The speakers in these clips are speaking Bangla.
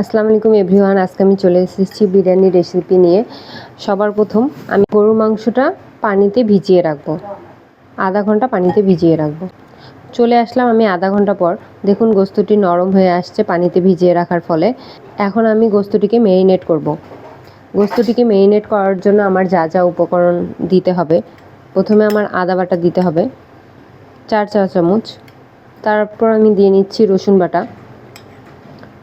আসসালামু আলাইকুম এভরিওয়ান, আজকে আমি চলে এসেছি বিরিয়ানি রেসিপি নিয়ে। সবার প্রথম আমি গরুর মাংসটা পানিতে ভিজিয়ে রাখব। আধা ঘণ্টা পানিতে ভিজিয়ে রাখব। চলে আসলাম আমি আধা ঘণ্টা পর। দেখুন গোস্তটি নরম হয়ে আসছে পানিতে ভিজিয়ে রাখার ফলে। এখন আমি গোস্তটিকে মেরিনেট করব। গোস্তটিকে মেরিনেট করার জন্য আমার যা যা উপকরণ দিতে হবে, প্রথমে আমার আদা বাটা দিতে হবে, চার চা চামচ তারপর আমি দিয়ে নিচ্ছি রসুন বাটা।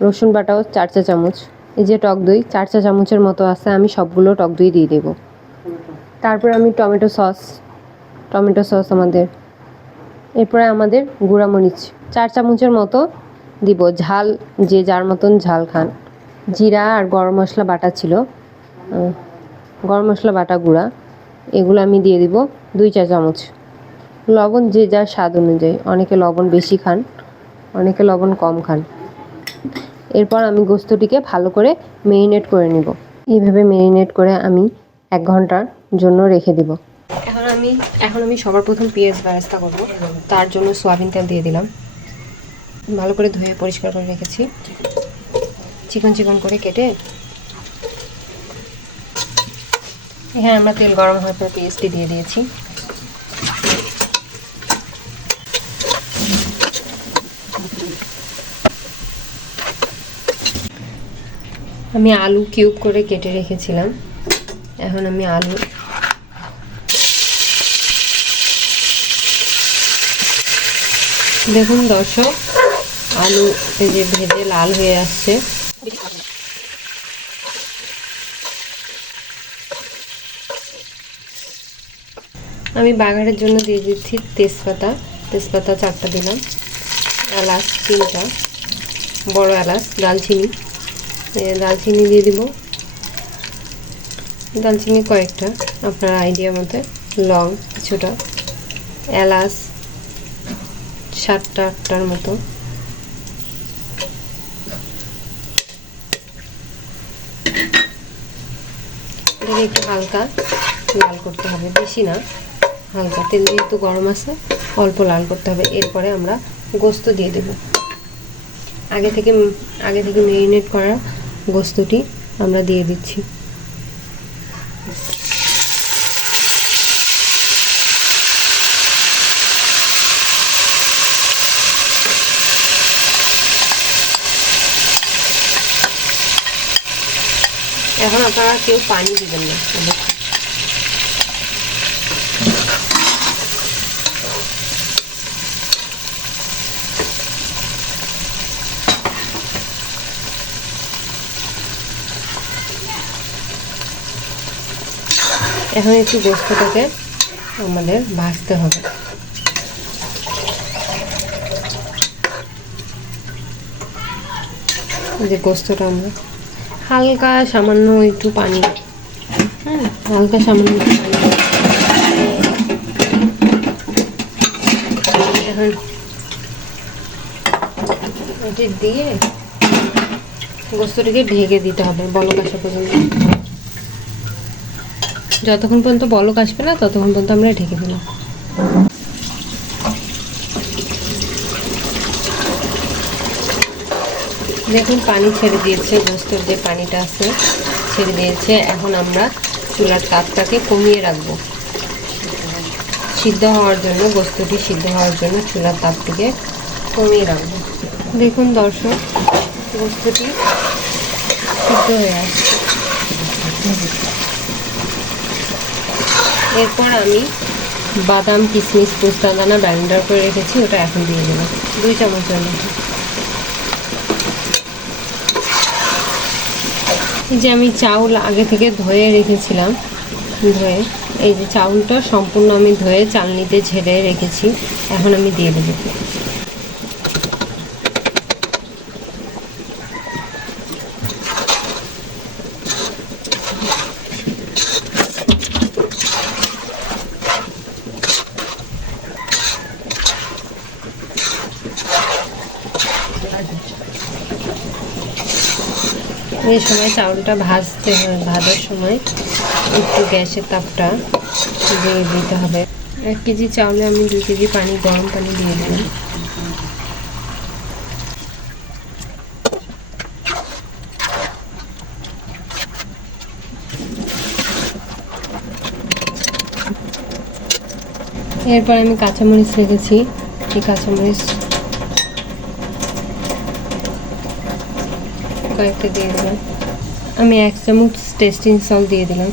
রসুন বাটাও চার চা চামচ। এই যে টক দই, চার চা চামচের মতো আছে, আমি সবগুলো টক দই দিয়ে দেবো। তারপর আমি টমেটো সস টমেটো সস আমাদের। এরপরে আমাদের গুঁড়ামরিচ, চার চামচের মতো দিব। ঝাল, যে যার মতন ঝাল খান। জিরা আর গরম মশলা বাটা ছিল। গরম মশলা বাটা গুঁড়া, এগুলো আমি দিয়ে দিব দুই চা চামচ। লবণ যে যার স্বাদ অনুযায়ী, অনেকে লবণ বেশি খান, অনেকে লবণ কম খান। এরপর আমি গোস্তটিকে ভালো করে মেরিনেট করে নিব। এইভাবে মেরিনেট করে আমি এক ঘণ্টার জন্য রেখে দিব। এখন আমি এখন আমি সবার প্রথম পেঁয়াজ ব্যবস্থা করব। তার জন্য সোয়াবিন তেল দিয়ে দিলাম। ভালো করে ধুয়ে পরিষ্কার করে রেখেছি। চিকন চিকন করে কেটে এখানে আমরা তেল গরম হওয়ার পর পেঁয়াজটি দিয়ে দিয়েছি। আমি আলু কিউব করে কেটে রেখেছিলাম। এখন আমি আলু দেখুন দর্শক, আলু এই যে ভেজে লাল হয়ে আসছে। আমি বাগানের জন্য দিয়ে দিচ্ছি তেজপাতা। তেজপাতা চারটা দিলাম। এলাচ তিনটা। বড় এলাচ, দালচিনি। দালচিনি দিয়ে দিব। দালচিনি কয়েকটা, আপনার আইডিয়া মতে লং কিছুটা, এলাচ সাতটা, আটটার মতো। একটু হালকা লাল করতে হবে, বেশি না। হালকা, তেল যেহেতু গরম আছে, অল্প লাল করতে হবে। এরপরে আমরা গোস্ত দিয়ে দেব। আগে থেকে আগে থেকে মেরিনেট করা গোস্তটি আমরা দিয়ে দিচ্ছি। এখন আপনারা কেউ পানি দিবেন না। এখন একটু গোস্তটাকে আমাদের ভাজতে হবে। যে গোস্তটা আমরা হালকা সামান্য একটু পানি হ্যাঁ হালকা সামান্য একটু পানি দিয়ে গোস্তটিকে ঢেকে দিতে হবে বলক পর্যন্ত। যতক্ষণ পর্যন্ত বলক আসবে না, ততক্ষণ পর্যন্ত আমরা ঢেকে দিলাম দেখুন, পানি ছেড়ে দিয়েছে গোস্তর যে পানিটা আছে, ছেড়ে দিয়েছে। এখন আমরা চুলার তাপটাকে কমিয়ে রাখব। সিদ্ধ হওয়ার জন্য গোস্তটি সিদ্ধ হওয়ার জন্য চুলার তাপটিকে কমিয়ে রাখব। দেখুন, দর্শক গোস্তটি সিদ্ধ হয়ে আসছে। এরপর আমি বাদাম কিশমিশ পোস্তা দানা ব্যান্ডার করে রেখেছি, ওটা এখন দিয়ে দেবো। দুই চামচ এই যে আমি চাউল আগে থেকে ধুয়ে রেখেছিলাম, ধুয়ে, এই যে চাউলটা সম্পূর্ণ আমি ধুয়ে চালনিতে ঝেড়ে রেখেছি, এখন আমি দিয়ে দেবো। এই সময় চাউলটা ভাজতে হবে ভাজার সময় একটু গ্যাসের তাপটা দিয়ে দিতে হবে। এক কেজি চাউলে আমি দুই কেজি পানি, গরম পানি দিয়ে দিলাম। এরপর আমি কাঁচামরিচ রেখেছি। এই কাঁচামরিচ কয়েকটা দিয়ে দিলাম। আমি এক চামচ টেস্টিং সল দিয়ে দিলাম।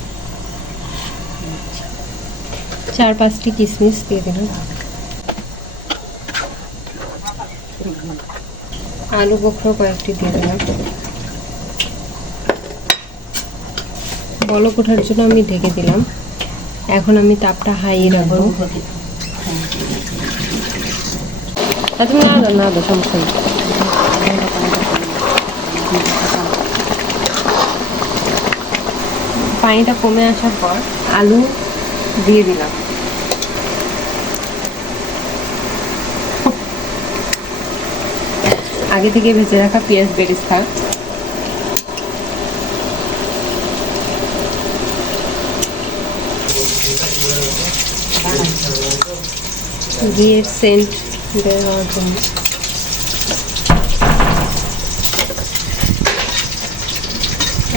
চার পাঁচটি কিশমিশ দিয়ে দিলাম। আলু বখরো কয়েকটি দিয়ে দিলাম। বলক ওঠার জন্য আমি ঢেকে দিলাম। এখন আমি তাপটা হাই রাখব। আচ্ছা তুমি না না দাও সমস্যা পানিটা কমে আসার পর আলু দিয়ে দিলাম। আগে থেকে ভেজে রাখা পেঁয়াজ বেরেস্তা। ঘিয়ের সেন্ট বের হওয়ার জন্য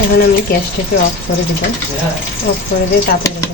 এখন আমি গ্যাসটাকে অফ করে দেবো অফ করে দিয়ে দেবো